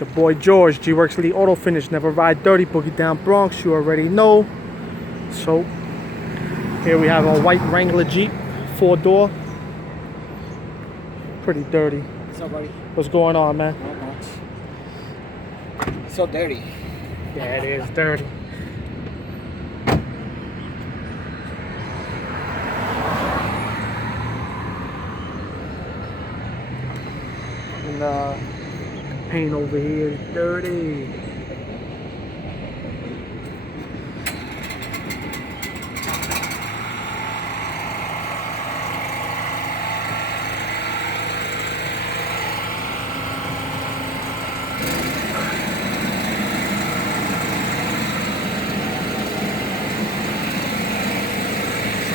It's your boy George, GWORKS Elite Auto Finish, Never Ride Dirty, Boogie Down Bronx, you already know. So, here we have a white Wrangler Jeep, 4-door. Pretty dirty. What's up, buddy? What's going on, man? Not much. So dirty. Yeah, it is dirty. And paint over here is dirty.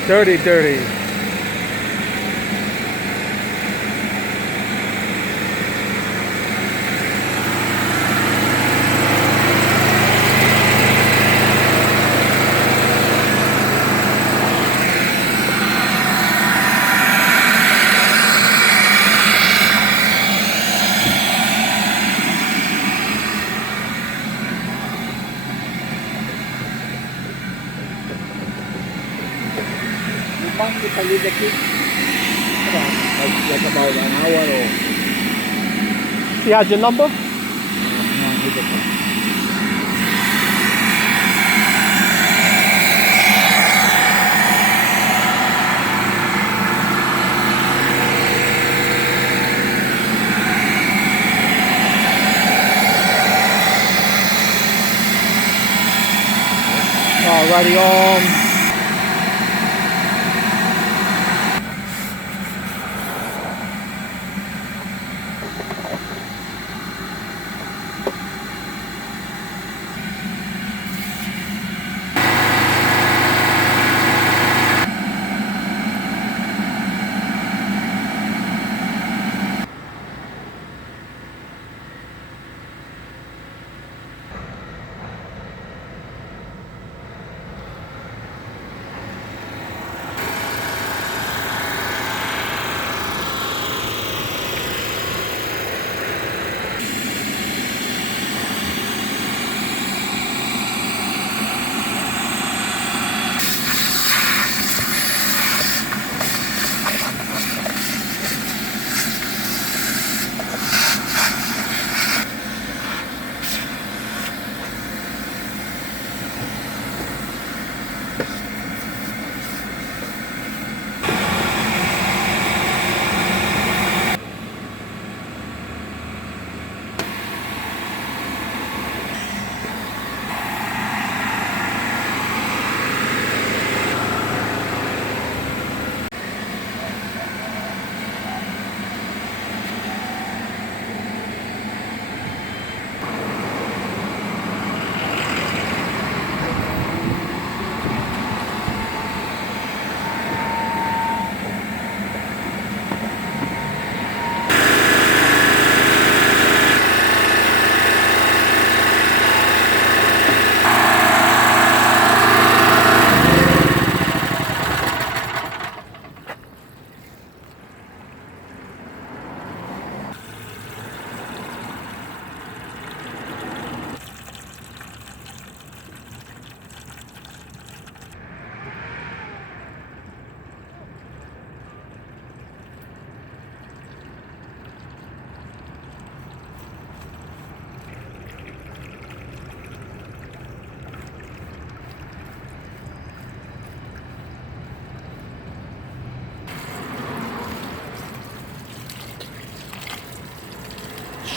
Dirty, dirty. If I leave the key, like about an hour or... He has your number? No, I need the key. Alrighty,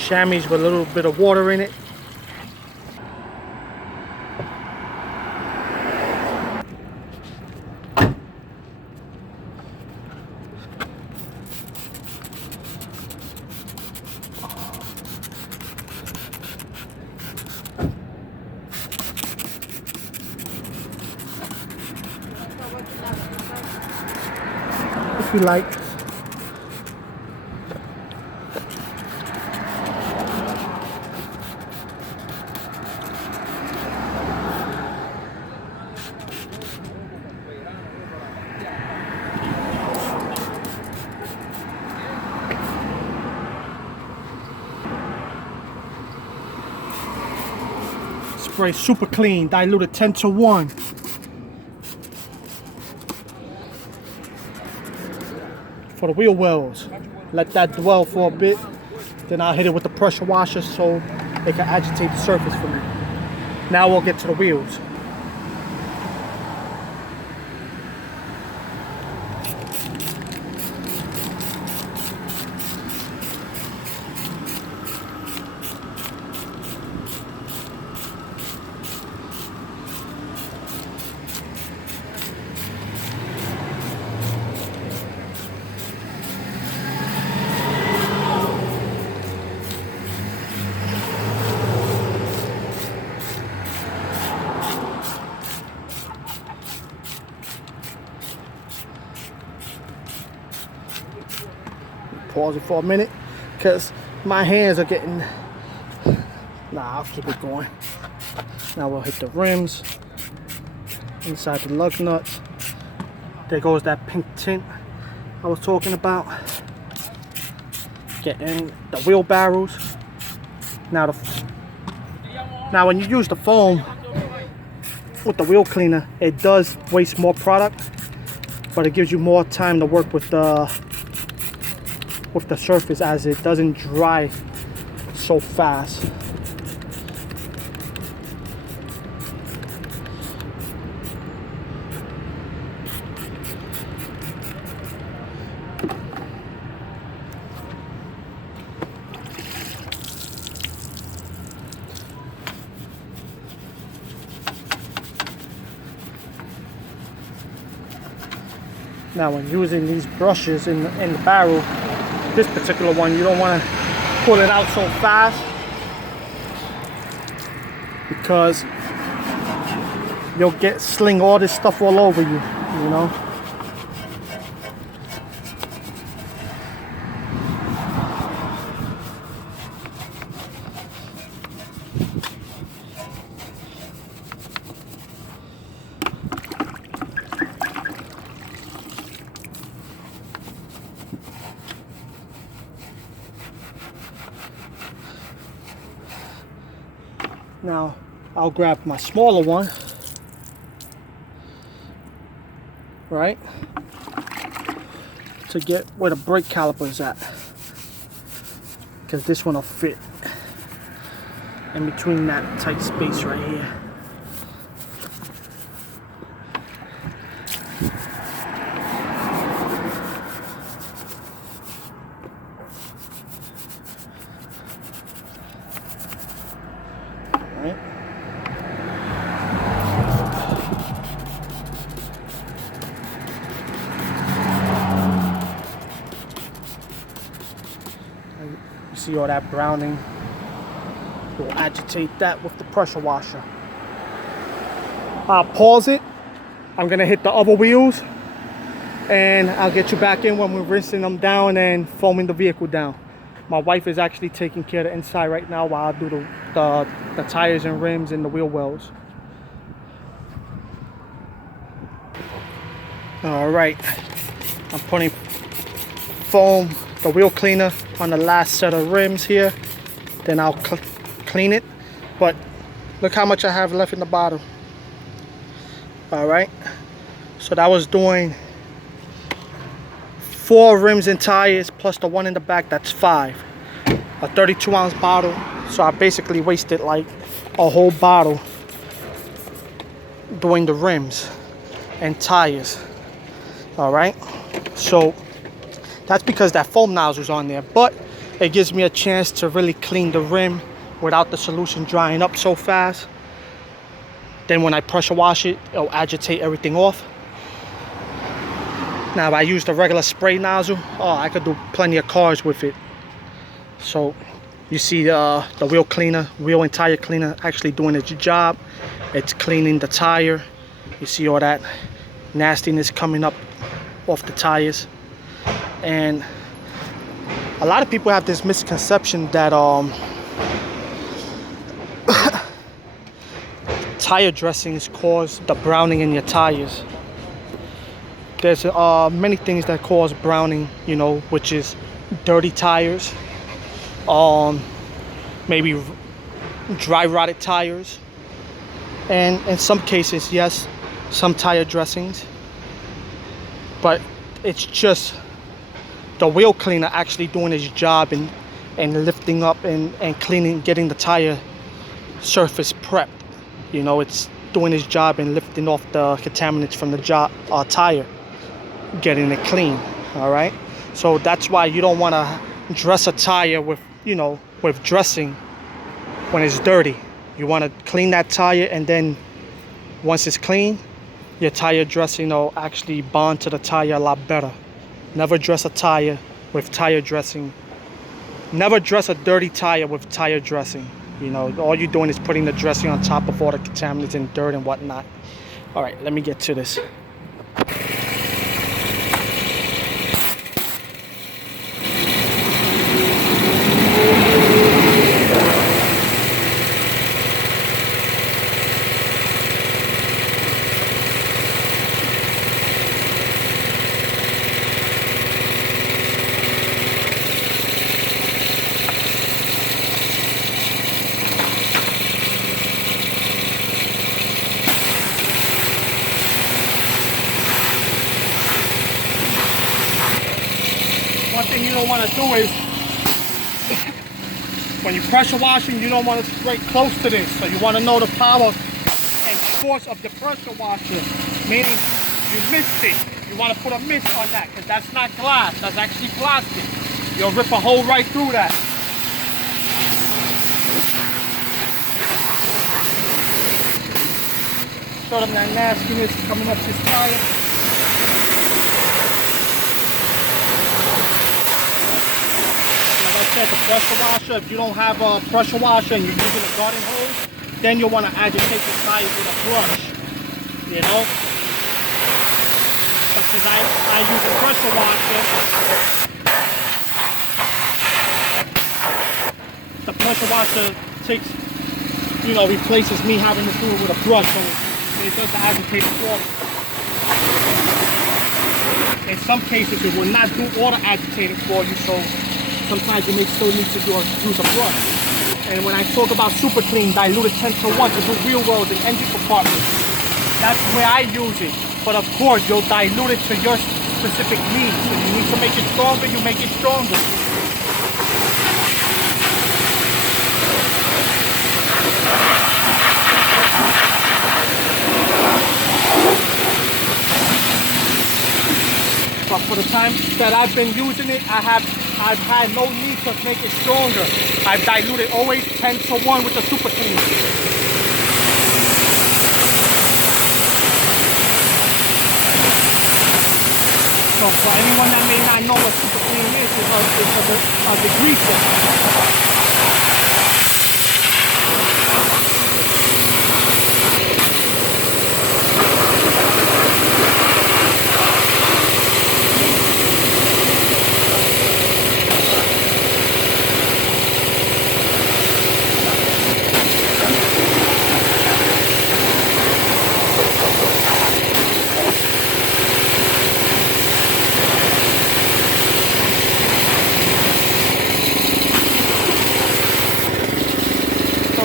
chamois with a little bit of water in it. If you like. spray, super clean, diluted 10-to-1. For the wheel wells, let that dwell for a bit. Then I'll hit it with the pressure washer so it can agitate the surface for me. Now we'll get to the wheels. Pause it for a minute because my hands are getting... Nah, I'll keep it going. Now we'll hit the rims, inside the lug nuts. There goes that pink tint I was talking about. Getting the wheel barrels. Now when you use the foam with the wheel cleaner, it does waste more product, but it gives you more time to work with the surface as it doesn't dry so fast. Now when using these brushes in the barrel, this particular one, you don't want to pull it out so fast because you'll sling all this stuff all over you, you know. Now I'll grab my smaller one, right, to get where the brake caliper is at, because this one will fit in between that tight space right here. Right. You see all that browning? We'll agitate that with the pressure washer. I'll pause it. I'm gonna hit the other wheels, and I'll get you back in when we're rinsing them down and foaming the vehicle down. My wife is actually taking care of the inside right now while I do the tires and rims and the wheel wells. All right, I'm putting foam, the wheel cleaner, on the last set of rims here. Then I'll clean it. But look how much I have left in the bottom. All right, so that was doing 4 rims and tires plus the one in the back. That's 5. A 32-ounce bottle. So I basically wasted like a whole bottle doing the rims and tires. All right, so that's because that foam nozzle's on there, but it gives me a chance to really clean the rim without the solution drying up so fast. Then when I pressure wash it, it'll agitate everything off. Now if I use the regular spray nozzle, oh, I could do plenty of cars with it. So you see the wheel cleaner, wheel and tire cleaner actually doing its job. It's cleaning the tire. You see all that nastiness coming up off the tires. And a lot of people have this misconception that tire dressings cause the browning in your tires. There's many things that cause browning, you know, which is dirty tires, maybe dry rotted tires, And in some cases, yes, some tire dressings, but it's just the wheel cleaner actually doing his job and lifting up and cleaning, getting the tire surface prepped. You know, it's doing his job and lifting off the contaminants from the tire, getting it clean. All right, so that's why you don't want to dress a tire with, you know, with dressing when it's dirty. You want to clean that tire, and then once it's clean, your tire dressing will actually bond to the tire a lot better. Never dress a tire with tire dressing. Never dress a dirty tire with tire dressing. You know, all you're doing is putting the dressing on top of all the contaminants and dirt and whatnot. All right, let me get to this. One thing you don't want to do is, when you're pressure washing, you don't want to spray close to this. So you want to know the power and force of the pressure washer, meaning you missed it. You want to put a miss on that, because that's not glass, that's actually plastic. You'll rip a hole right through that. Show them that nastiness coming up this tire. The pressure washer, if you don't have a pressure washer and you're using a garden hose, then you'll want to agitate the tires with a brush, you know. But since I use a pressure washer, the pressure washer takes, you know, replaces me having to do it with a brush, so it does the agitated for me. In some cases, it will not do all the agitating for you, so sometimes you may still need to use a brush. And when I talk about super clean, diluted 10-to-1 to do wheel wells and engine compartments, that's where I use it. But of course, you'll dilute it to your specific needs. If you need to make it stronger, you make it stronger. But for the time that I've been using it, I've had no need to make it stronger. I've diluted always 10-to-1 with the super clean. So for anyone that may not know what super clean is, it's a degreaser.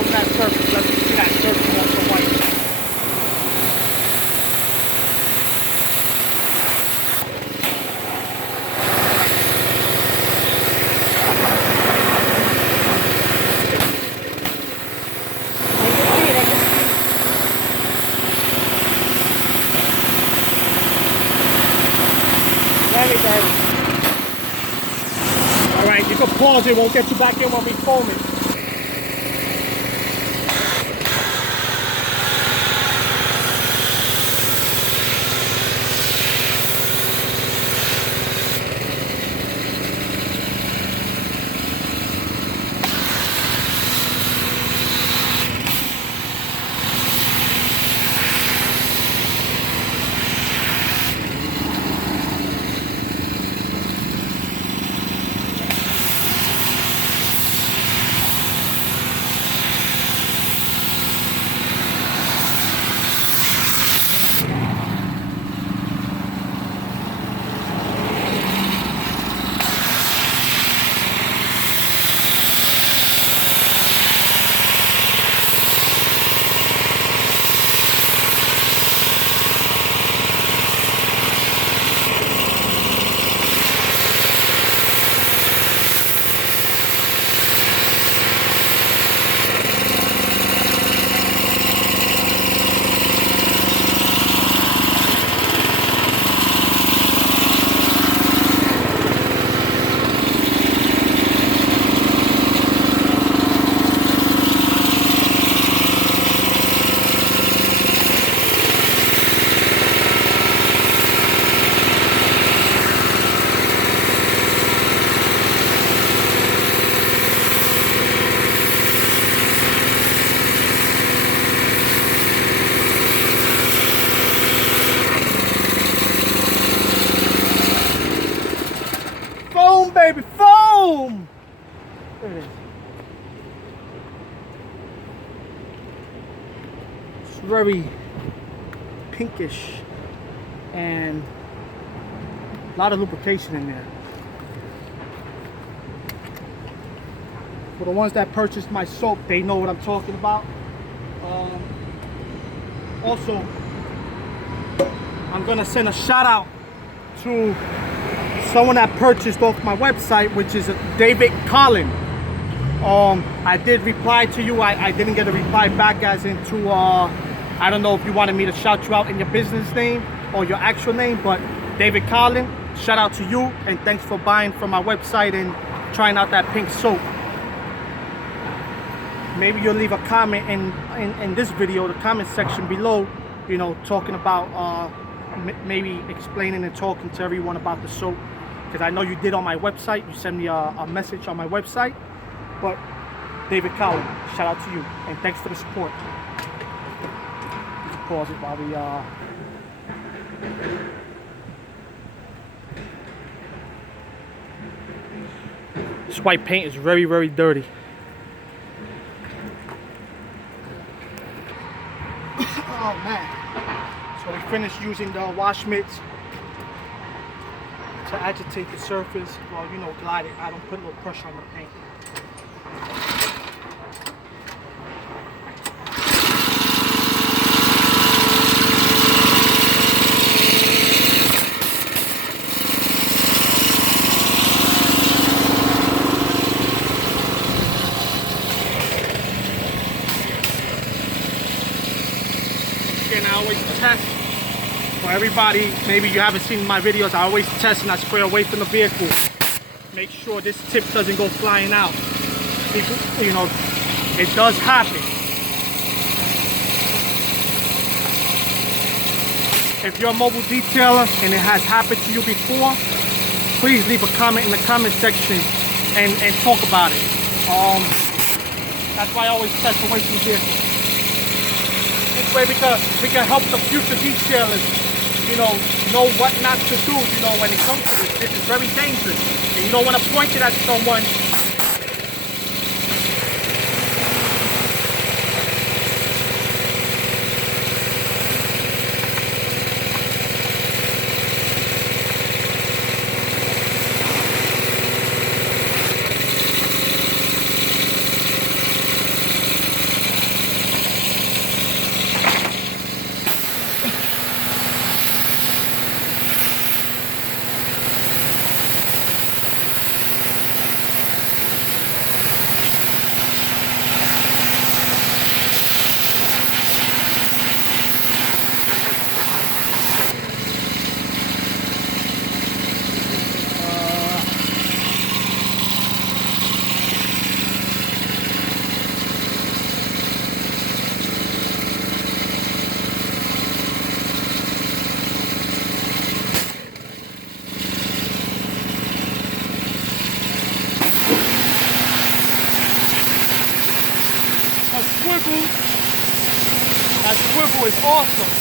That surface, let me see that surface off the white. Very dirty. Alright, you can pause it, won't get you back in when we foam it. baby, foam! There it is. It's very pinkish and a lot of lubrication in there. For the ones that purchased my soap, they know what I'm talking about. Also, I'm gonna send a shout out to someone that purchased off my website, which is David Collin. I did reply to you. I didn't get a reply back as into, I don't know if you wanted me to shout you out in your business name or your actual name, but David Collin, shout out to you and thanks for buying from my website and trying out that pink soap. Maybe you'll leave a comment in this video, the comment section below, you know, talking about, maybe explaining and talking to everyone about the soap. Because I know you did on my website, you sent me a message on my website. But David Collin, shout out to you and thanks for the support. Just pause it while we This white paint is very, very dirty. Oh man. So we finished using the wash mitts to agitate the surface. Well, you know, glide it. I don't put a little pressure on the paint. And I always test for everybody. Maybe you haven't seen my videos. I always test and I spray away from the vehicle. Make sure this tip doesn't go flying out. People, you know, it does happen. If you're a mobile detailer and it has happened to you before, please leave a comment in the comment section and talk about it. That's why I always test away from the vehicle. This way we can help the future detailers, you know what not to do, you know, when it comes to this. This is very dangerous. And you don't want to point it at someone. That swivel is awesome.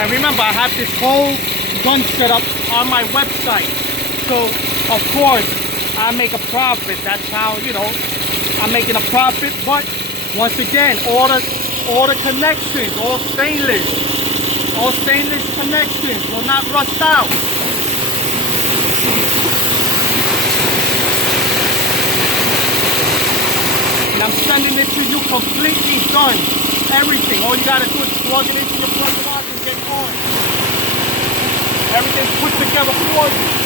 And remember, I have this whole gun setup on my website. So, of course, I make a profit. That's how, you know, I'm making a profit. But once again, all the connections, all stainless connections will not rust out. And I'm sending it to you completely done. Everything. All you gotta do is plug it into your plug box and get on. Everything's put together for you.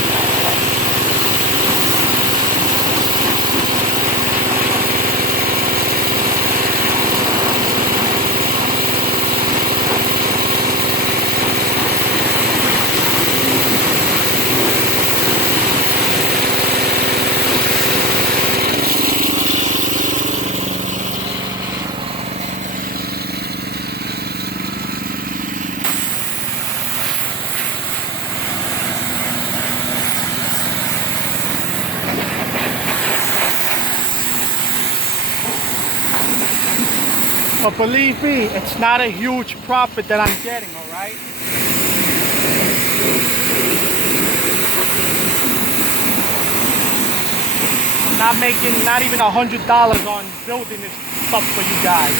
But believe me, it's not a huge profit that I'm getting, all right? I'm not making not even $100 on building this stuff for you guys.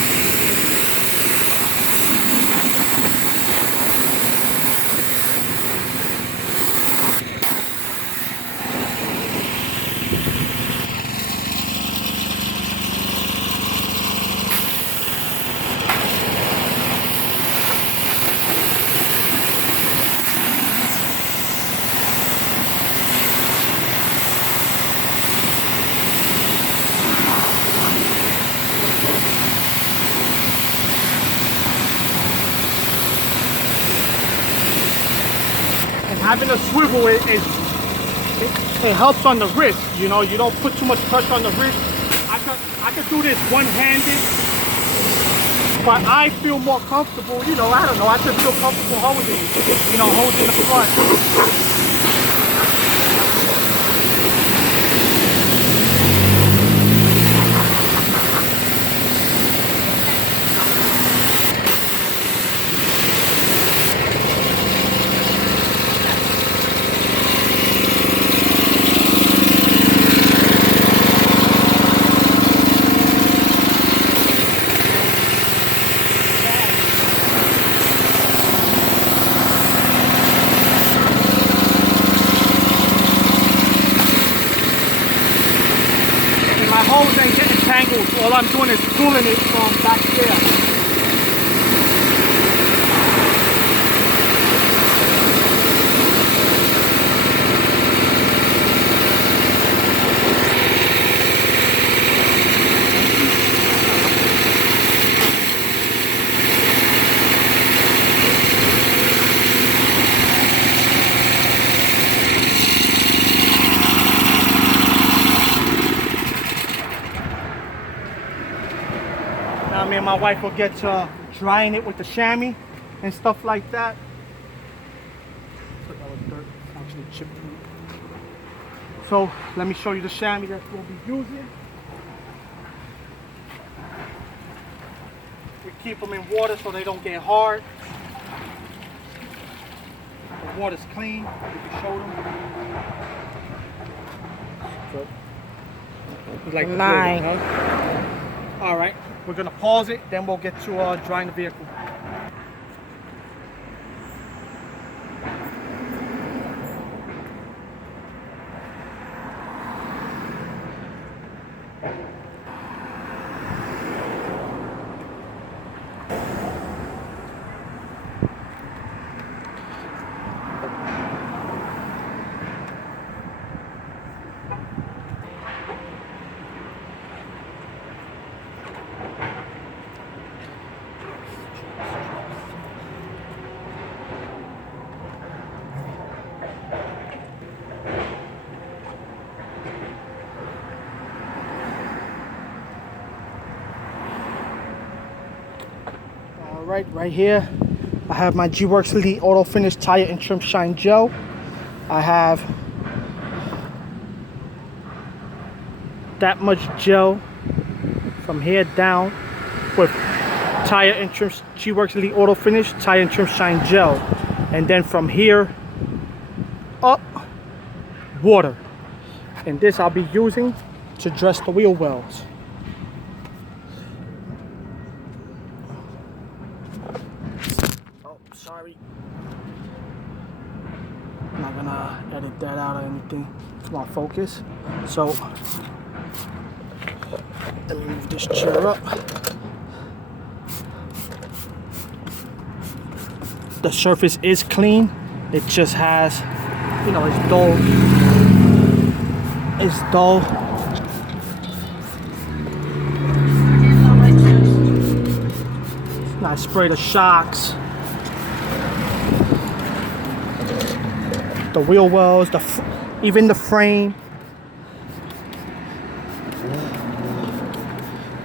Having a swivel, it helps on the wrist. You know, you don't put too much pressure on the wrist. I could do this one-handed, but I feel more comfortable. You know, I don't know. I just feel comfortable holding, you know, holding the front. Hose ain't getting tangled. All I'm doing is pulling it from back there. Me and my wife will get to drying it with the chamois and stuff like that. That was dirt, actually chipped through. So let me show you the chamois that we'll be using. We keep them in water so they don't get hard. The water's clean. We can show them. So, you like Nine. Huh? All right. We're gonna pause it, then we'll get to drying the vehicle. Right here, I have my GWORKS Elite Auto Finish Tire and Trim Shine Gel. I have that much gel from here down with Tire and Trim GWORKS Elite Auto Finish Tire and Trim Shine Gel, and then from here up, water. And this I'll be using to dress the wheel wells. Sorry, I'm not gonna edit that out or anything. Come on, focus. So let me move this chair up. The surface is clean. It just has, you know, it's dull. It's dull. I spray the shocks, the wheel wells, even the frame.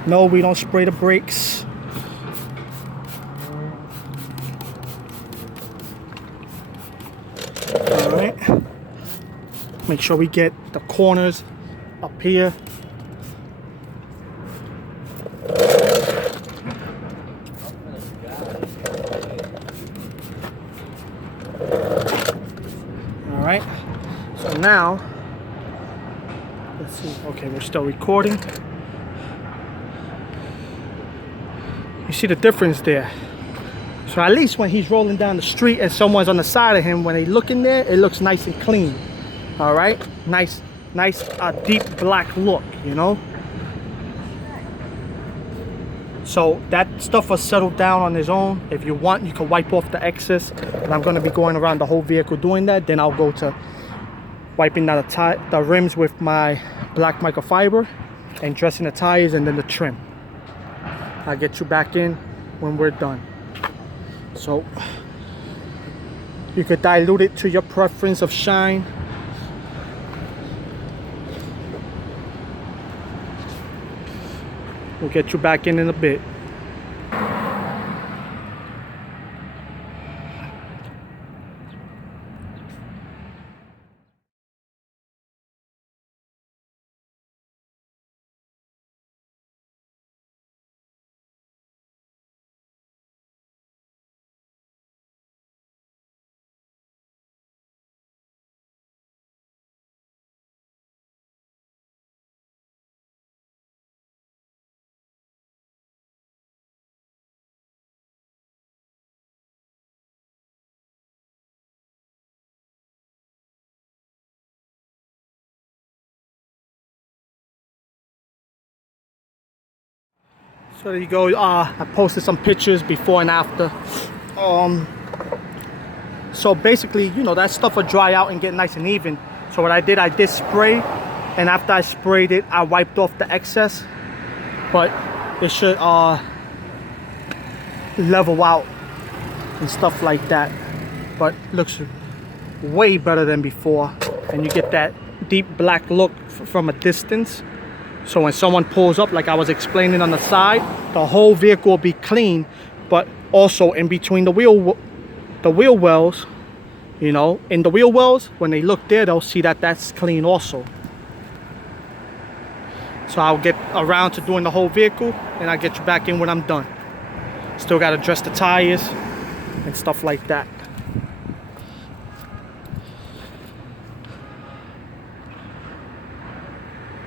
No, we don't spray the brakes. All right. Make sure we get the corners up here. right, so now let's see. Okay, we're still recording. You see the difference there. So at least when he's rolling down the street and someone's on the side of him, when they look in there, it looks nice and clean. All right, nice deep black look, you know. So that stuff will settle down on its own. If you want, you can wipe off the excess, but I'm going to be going around the whole vehicle doing that. Then I'll go to wiping down the rims with my black microfiber and dressing the tires and then the trim. I'll get you back in when we're done. So you could dilute it to your preference of shine. We'll get you back in a bit. So there you go. I posted some pictures before and after. So basically, you know, that stuff will dry out and get nice and even. So what I did spray, and after I sprayed it, I wiped off the excess. But it should level out and stuff like that. But looks way better than before, and you get that deep black look from a distance. So when someone pulls up, like I was explaining on the side, the whole vehicle will be clean, but also in between the wheel wells, you know, in the wheel wells, when they look there, they'll see that that's clean also. So I'll get around to doing the whole vehicle, and I'll get you back in when I'm done. Still got to dress the tires and stuff like that.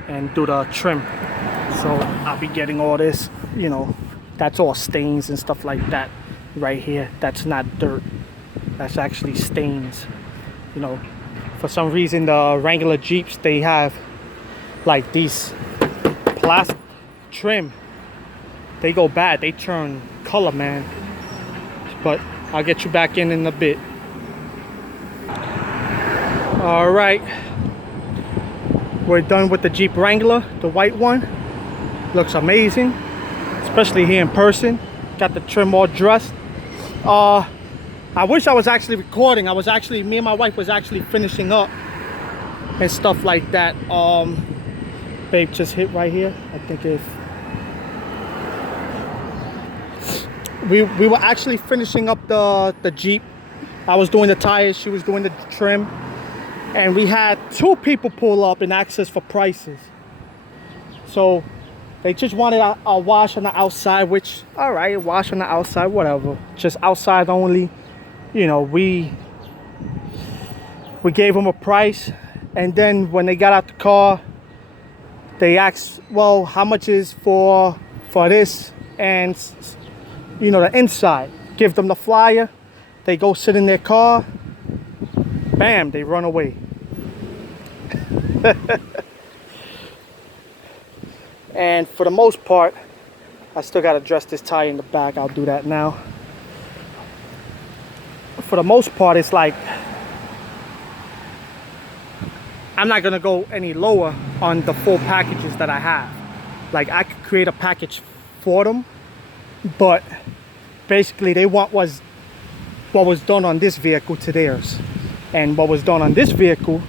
And do the trim. So I'll be getting all this, you know, that's all stains and stuff like that right here. That's not dirt, that's actually stains. You know, for some reason the Wrangler Jeeps, they have like these plastic trim, they go bad, they turn color, man. But I'll get you back in a bit. All right, we're done with the Jeep Wrangler, the white one. Looks amazing, especially here in person. Got the trim all dressed. I wish I was actually recording. Me and my wife was actually finishing up and stuff like that. Babe just hit right here. I think if we were actually finishing up the Jeep. I was doing the tires, she was doing the trim. And we had two people pull up and ask us for prices. So they just wanted a wash on the outside, which, all right, wash on the outside, whatever. Just outside only. You know, we gave them a price. And then when they got out the car, they asked, well, how much is for this? And, you know, the inside. Give them the flyer. They go sit in their car. Bam, they run away. And for the most part, I still got to dress this tire in the back. I'll do that now. For the most part, it's like I'm not gonna go any lower on the full packages that I have. Like, I could create a package for them, but basically they want what was done on this vehicle to theirs. And what was done on this vehicle,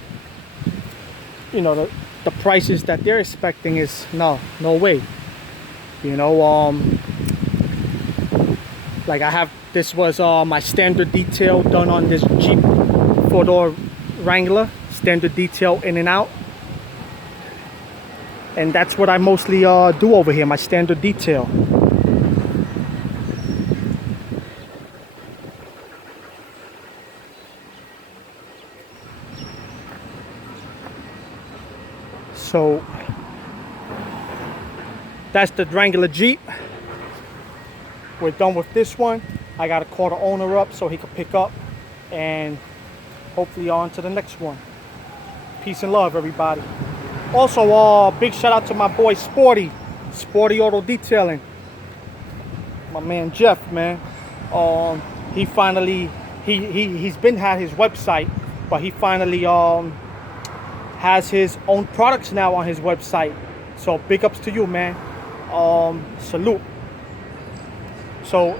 you know, the prices that they're expecting is no way. You know, like I have, this was my standard detail done on this Jeep 4-door Wrangler, standard detail in and out. And that's what I mostly do over here, my standard detail. So that's the Wrangler Jeep. We're done with this one. I gotta call the owner up so he can pick up, and hopefully on to the next one. Peace and love, everybody. Also, big shout out to my boy Sporty Auto Detailing. My man Jeff, man. He finally he's been had his website, but he finally has his own products now on his website. So big ups to you, man. Salute. So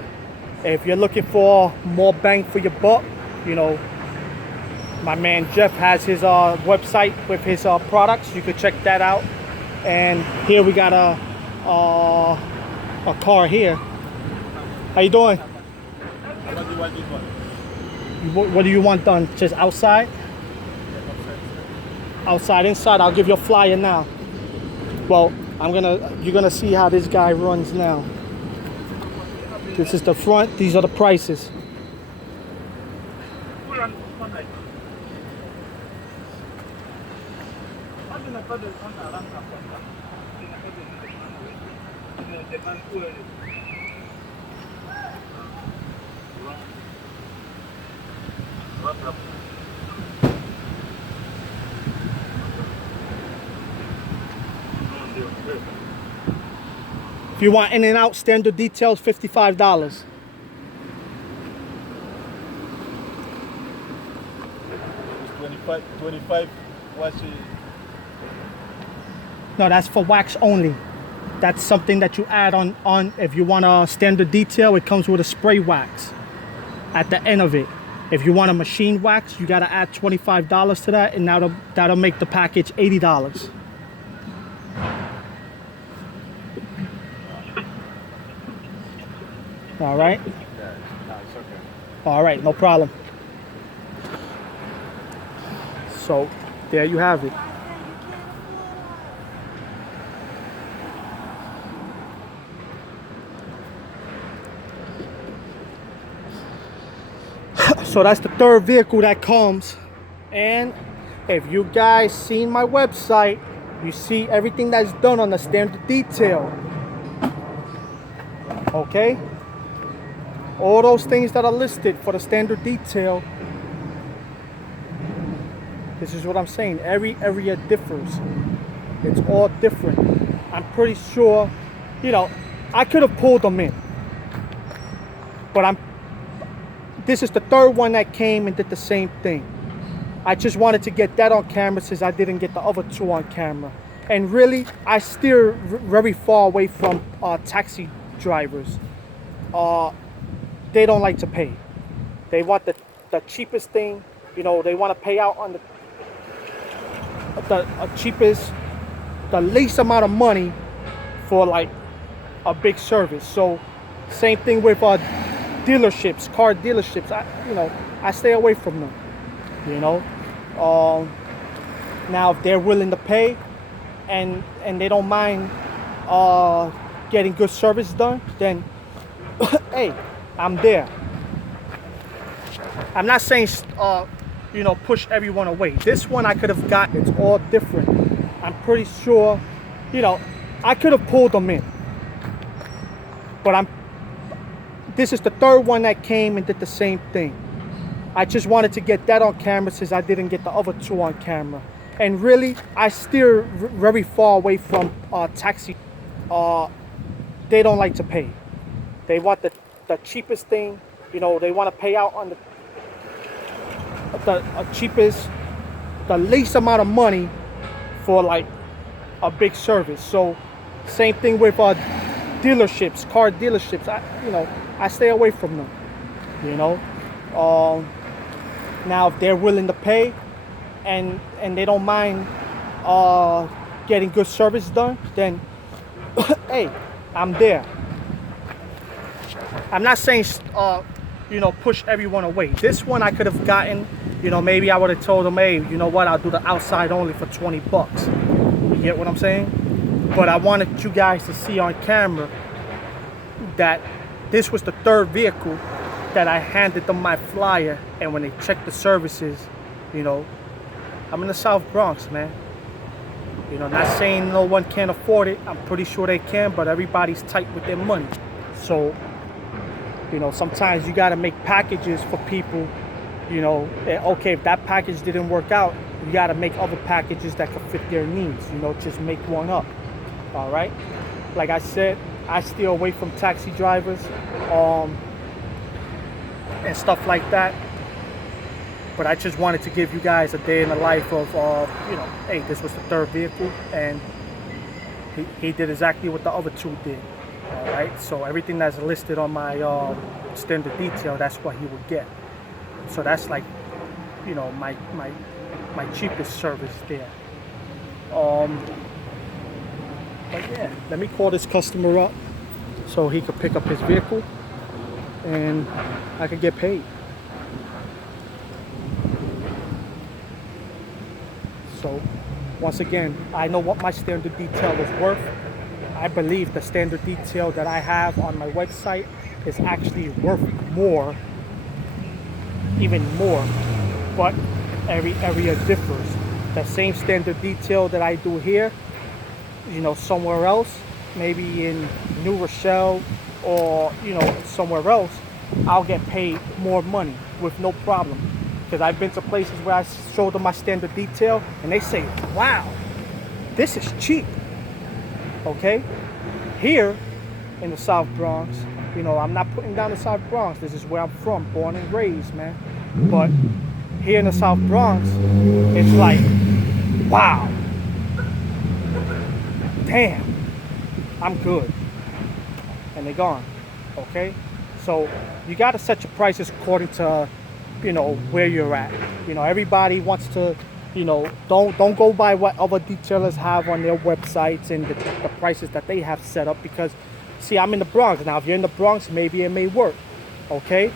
if you're looking for more bang for your buck, you know, my man Jeff has his website with his products. You could check that out. And here we got a car here. How you doing? What do you want done? Just outside? Outside, inside. I'll give you a flyer now. Well, you're gonna see how this guy runs now. This is the front. These are the prices. If you want in and out standard details, $55. $25. What's it? No, that's for wax only. That's something that you add on if you want a standard detail. It comes with a spray wax at the end of it. If you want a machine wax, you gotta add $25 to that, and that'll make the package $80. All right. No, it's okay. All right, no problem. So there you have it. So that's the third vehicle that comes. And if you guys seen my website, you see everything that's done on the standard detail. Okay? All those things that are listed for the standard detail. This is what I'm saying. Every area differs. It's all different. I'm pretty sure, you know, I could have pulled them in. But this is the third one that came and did the same thing. I just wanted to get that on camera since I didn't get the other two on camera. And really, I steer very far away from taxi drivers. They don't like to pay. They want the cheapest thing. You know, they want to pay out on the cheapest, the least amount of money for like a big service. So same thing with dealerships, car dealerships. I stay away from them. You know, now if they're willing to pay and they don't mind getting good service done, then hey, I'm there. I'm not saying push everyone away. This one I could have got. It's all different. I'm pretty sure, I could have pulled them in. But this is the third one that came and did the same thing. I just wanted to get that on camera since I didn't get the other two on camera. And really, I steer very far away from taxi. They don't like to pay. They want the cheapest thing. They want to pay out on the cheapest, the least amount of money for like a big service. So same thing with dealerships, car dealerships. I stay away from them. Now if they're willing to pay and they don't mind getting good service done, then hey, I'm there. I'm not saying push everyone away. This one I could have gotten, maybe I would have told them, hey, you know what, I'll do the outside only for $20. You get what I'm saying? But I wanted you guys to see on camera that this was the third vehicle that I handed them my flyer, and when they checked the services, I'm in the South Bronx, man. You know, not saying no one can't afford it. I'm pretty sure they can, but everybody's tight with their money. So, you know, sometimes you got to make packages for people. You know, okay, if that package didn't work out, you got to make other packages that could fit their needs. You know, just make one up. All right. Like I said, I stay away from taxi drivers, and stuff like that. But I just wanted to give you guys a day in the life of, you know, hey, this was the third vehicle, and he did exactly what the other two did. All right, so everything that's listed on my standard detail, that's what he would get. So that's like, you know, my cheapest service there. But yeah, let me call this customer up so he could pick up his vehicle, and I could get paid. So, once again, I know what my standard detail is worth. I believe the standard detail that I have on my website is actually worth more, even more, but every area differs. The same standard detail that I do here, you know, somewhere else, maybe in New Rochelle or, you know, somewhere else, I'll get paid more money with no problem. Because I've been to places where I show them my standard detail and they say, wow, this is cheap. Okay? Here in the South Bronx, you know, I'm not putting down the South Bronx. This is where I'm from, born and raised, man. But here in the South Bronx, it's like, wow. Damn, I'm good. And they're gone. Okay? So you got to set your prices according to, you know, where you're at. You know, everybody wants to, you know, don't go by what other detailers have on their websites and the prices that they have set up, because see, I'm in the Bronx. Now if you're in the Bronx, maybe it may work, okay?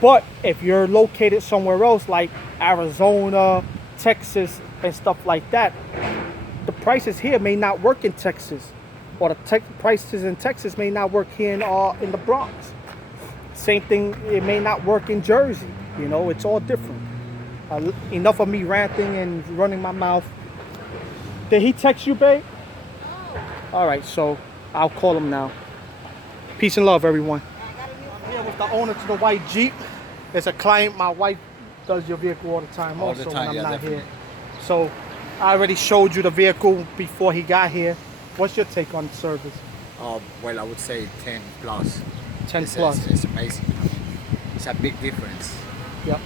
But if you're located somewhere else like Arizona, Texas, and stuff like that, the prices here may not work in Texas, or the prices in Texas may not work here in the Bronx. Same thing, it may not work in Jersey. You know, it's all different. Enough of me ranting and running my mouth. Did he text you, babe? No. All right, so I'll call him now. Peace and love, everyone. I'm here with the owner to the white Jeep. It's a client. My wife does your vehicle all the time, All the also time, when I'm yeah, not definitely. here. So I already showed you the vehicle before he got here. What's your take on the service? Well, I would say 10 plus. 10 plus. It's amazing. It's a big difference. Yep.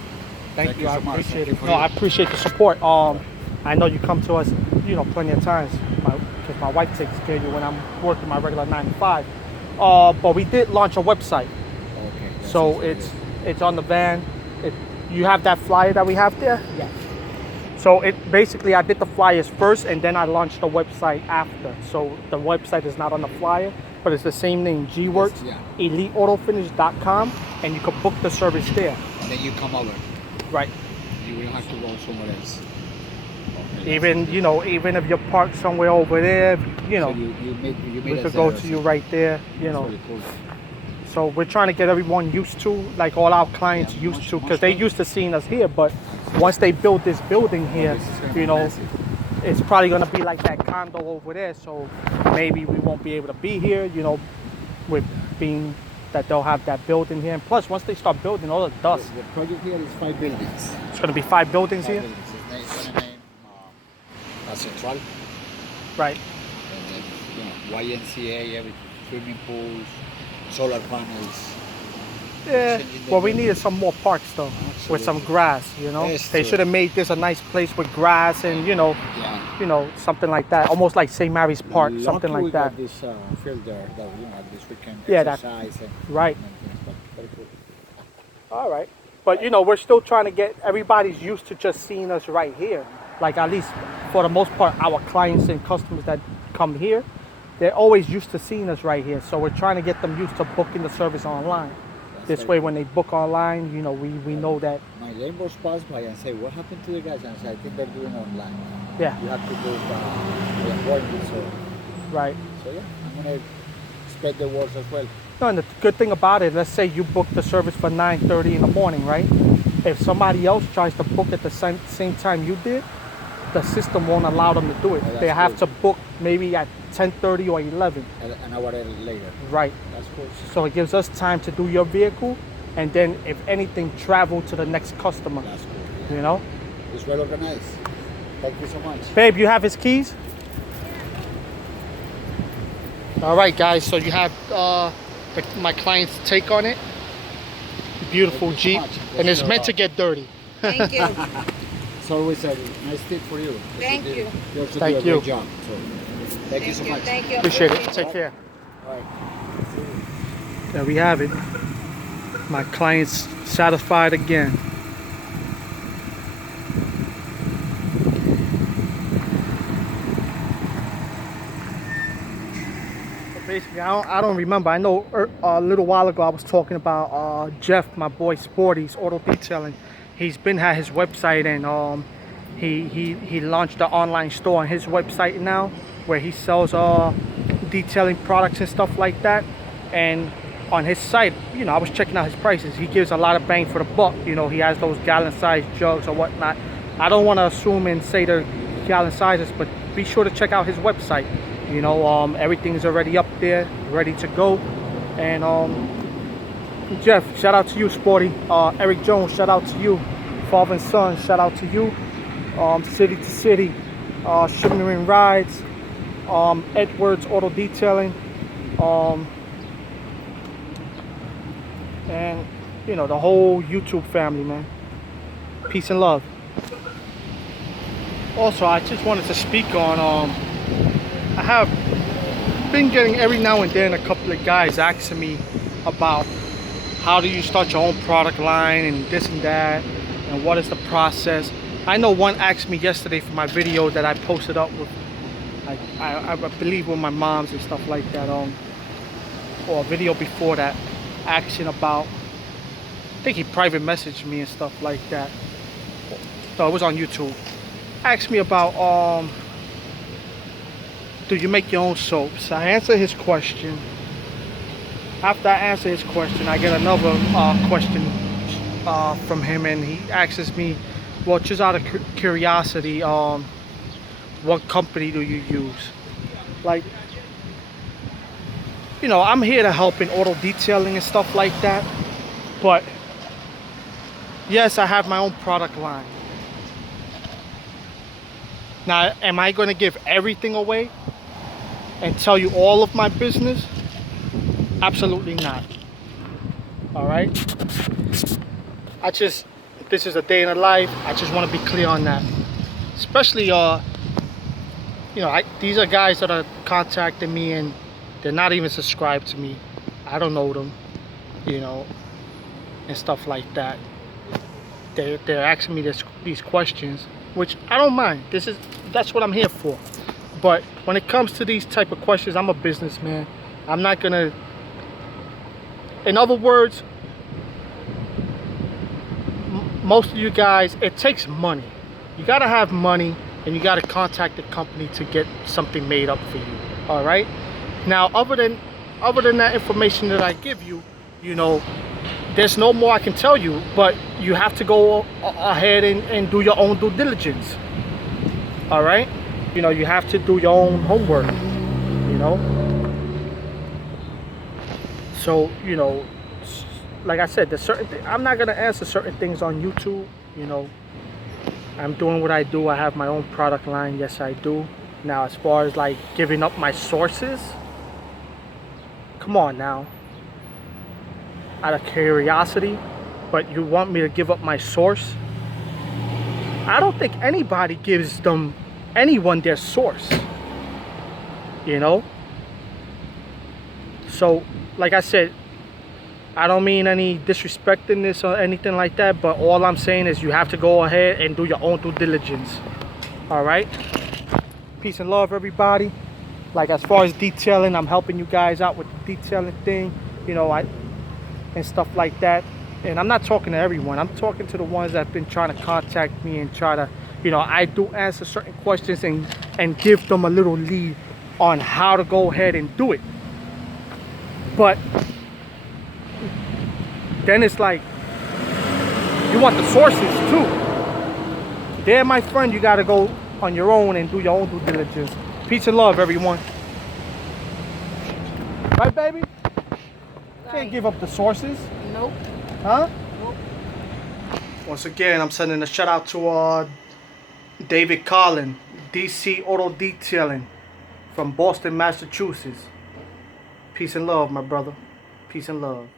Thank you. I so much. appreciate Thank it. you No, for I appreciate the support. I know you come to us, you know, plenty of times, because my wife takes care of you when I'm working my regular 9 to 5. But we did launch a website, Okay. Yes, so yes, it's on the van. You have that flyer that we have there. Yeah. So it basically, I did the flyers first, and then I launched the website after. So the website is not on the flyer, but it's the same name, GWORKS, yeah. EliteAutoFinish.com, and you can book the service there. And then you come over. Right. You will have to go somewhere else. Okay, Even, you know, even if you're parked somewhere over there, you know, so you meet we us could go there, to you right there, you That's know. really cool. So we're trying to get everyone used to, like all our clients Yeah, used much- to, much because they better. used to seeing us here, but once they build this building here, This is gonna be you know, massive. it's probably gonna be like that condo over there, so maybe we won't be able to be here, you know, with being that they'll have that building here. And plus, once they start building, all the dust, The project here is 5 buildings. it's gonna be 5 buildings 5 here, buildings. It's gonna name Central. right? And then, you know, YMCA, every swimming pools, solar panels. Yeah, well, we needed some more parks though, with some Absolutely. grass, you know. Yes, They sir. should have made this a nice place with grass and, you know, Yeah. something like that, almost like St. Mary's Park, something Lucky like we that. got this field there that, you know, at least we can Yeah, that- exercise and right. things, but very cool. All right. But, you know, we're still trying to get, everybody's used to just seeing us right here. Like, at least for the most part, our clients and customers that come here, they're always used to seeing us right here. So we're trying to get them used to booking the service online. This way, when they book online, you know, we know that, My neighbors pass by and say, what happened to the guys? And I say, I think they're doing online. yeah, You have to book the appointment. right. So yeah, I'm going to spread the words as well. No, and the good thing about it, let's say you book the service for 9:30 in the morning, right? If somebody else tries to book at the same time you did, the system won't allow them to do it. Oh, that's they have cool. to book maybe at 10:30 or 11. An hour later. Right. That's cool. So it gives us time to do your vehicle, and then if anything, travel to the next customer. That's cool. You know. It's well organized. Thank you so much. Babe, you have his keys? All right, guys. So you have my client's take on it. Beautiful Thank you Jeep, so much. and it's Yes, meant to sir. get dirty. Thank you. It's always a nice tip for you. Thank you. You also Thank do a you. great job. So thank you so much. Thank you. Appreciate it. Take care. All right. There we have it. My client's satisfied again. Basically, I don't remember. I know a little while ago I was talking about Jeff, my boy Sporty's Auto Detailing. He's been at his website, and he launched the online store on his website now, where he sells detailing products and stuff like that. And on his site, you know, I was checking out his prices. He gives a lot of bang for the buck. You know, he has those gallon-sized jugs or whatnot. I don't want to assume and say they're gallon sizes, but be sure to check out his website. You know, everything's already up there, ready to go. And Jeff, shout out to you, Sporty. Eric Jones, shout out to you. Father and Son, shout out to you. City to City, Shimmering Rides, Edwards Auto Detailing, and you know, the whole YouTube family, man. Peace and love. Also, I just wanted to speak on I have been getting every now and then a couple of guys asking me about how do you start your own product line and this and that, and what is the process. I know one asked me yesterday for my video that I posted up with, I believe with my moms and stuff like that, or a video before that, asking about, I think he private messaged me and stuff like that. So it was on YouTube. Asked me about do you make your own soaps? I answered his question. After I answer his question, I get another question from him, and he asks me, well, just out of curiosity, what company do you use? Like, you know, I'm here to help in auto detailing and stuff like that, but yes, I have my own product line. Now, am I going to give everything away and tell you all of my business? Absolutely not. All right. This is a day in the life. I just want to be clear on that. Especially, you know, these are guys that are contacting me and they're not even subscribed to me. I don't know them, you know, and stuff like that. They're asking me these questions, which I don't mind. That's what I'm here for. But when it comes to these type of questions, I'm a businessman. I'm not gonna, in other words, most of you guys, it takes money. You gotta have money, and you gotta contact the company to get something made up for you. All right. Now, other than that information that I give you, you know, there's no more I can tell you. But you have to go ahead and do your own due diligence. All right. You know, you have to do your own homework, you know. So, you know, like I said, there's certain I'm not gonna answer certain things on YouTube. You know, I'm doing what I do. I have my own product line. Yes, I do. Now, as far as like giving up my sources, come on now. Out of curiosity, but you want me to give up my source? I don't think anybody gives anyone their source, you know. So like I said, I don't mean any disrespect in this or anything like that, but all I'm saying is you have to go ahead and do your own due diligence. All right. Peace and love, everybody. Like, as far as detailing, I'm helping you guys out with the detailing thing, you know, and stuff like that. And I'm not talking to everyone. I'm talking to the ones that have been trying to contact me and try to, you know, I do answer certain questions and give them a little lead on how to go ahead and do it. But then it's like, you want the sources too. There, my friend, you gotta go on your own and do your own due diligence. Peace and love, everyone. Right, baby? Can't give up the sources. Nope. Huh? Nope. Once again, I'm sending a shout out to David Collin, DC Auto Detailing from Boston, Massachusetts. Peace and love, my brother. Peace and love.